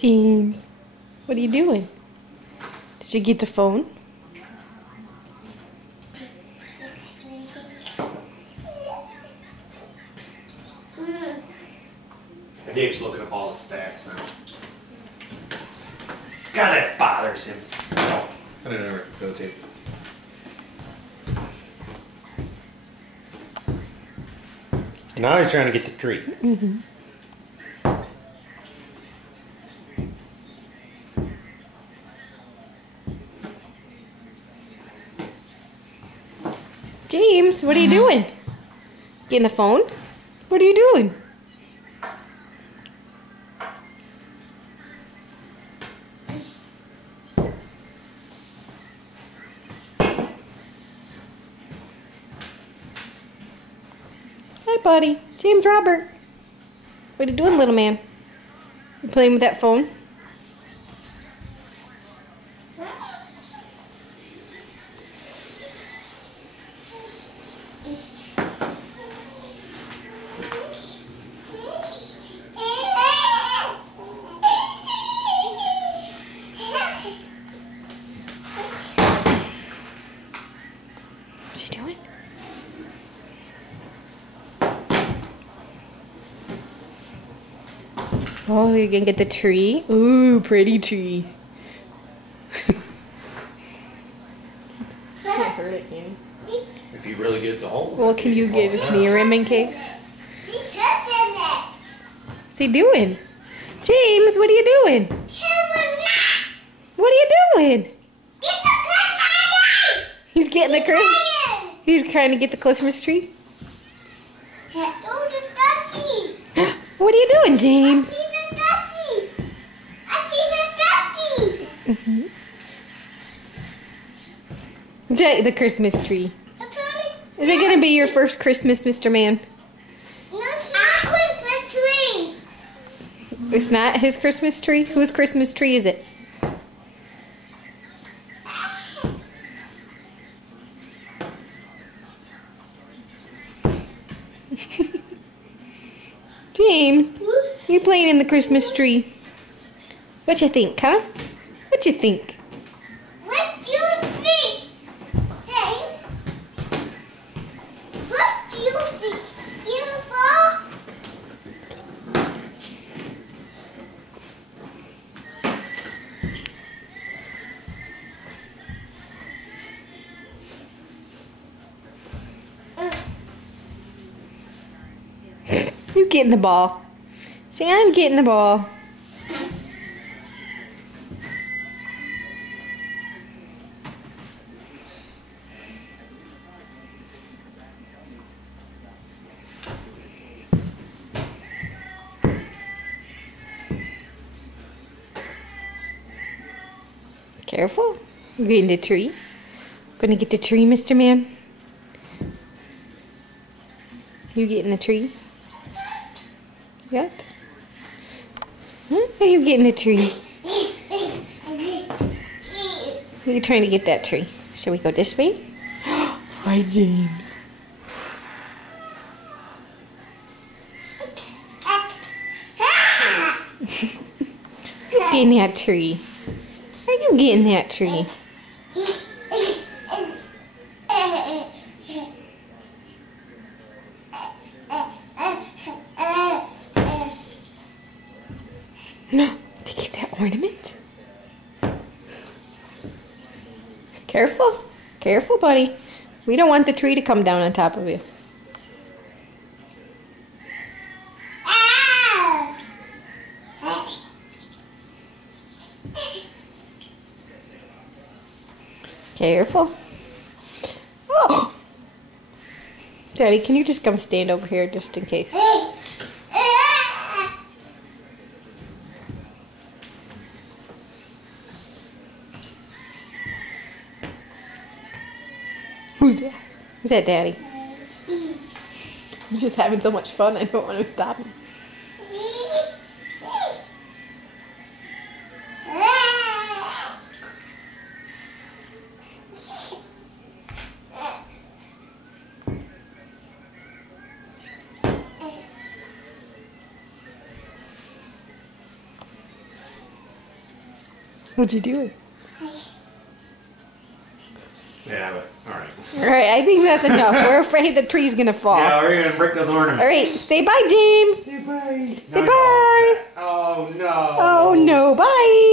James. What are you doing? Did you get the phone? Dave's looking up all the stats now. God, that bothers him. Oh, I didn't ever go tape. Now he's trying to get the tree. Mm-hmm. James, what are you doing? Getting the phone? What are you doing? Hi, buddy. James Robert. What are you doing, little man? You playing with that phone? What's he doing? Oh, you're gonna get the tree? Ooh, pretty tree. Can't hurt it, can you? If he really gets a hold of it. Well, can you give it me a rim in case? What's he doing? James, what are you doing? What are you doing? He's getting the Christmas. He's trying to get the Christmas tree. What are you doing, James? Mm-hmm. The Christmas tree. Is it going to be your first Christmas, Mr. Man? No, it's not Christmas tree. It's not his Christmas tree? Whose Christmas tree is it? James, you playing in the Christmas tree. What you think, huh? What you think? What do you think, James? What do you think? Beautiful? You getting the ball. See, I'm getting the ball. Careful. You're getting the tree. Gonna get the tree, Mr. Man? You getting the tree? What? Huh? Are you getting the tree? Are you trying to get that tree? Shall we go this way? Hi, James. Getting that tree. Are you getting that tree? No, to get that ornament. Careful. Careful, buddy. We don't want the tree to come down on top of you. Careful. Oh! Daddy, can you just come stand over here just in case? Who's that? Who's that, Daddy? I'm just having so much fun, I don't want to stop him. What'd you do? Yeah, but alright. Alright, I think that's enough. We're afraid the tree's gonna fall. Yeah, we're gonna break those ornaments. Alright, say bye, James. Say bye. Say bye. Oh no. Oh no, bye.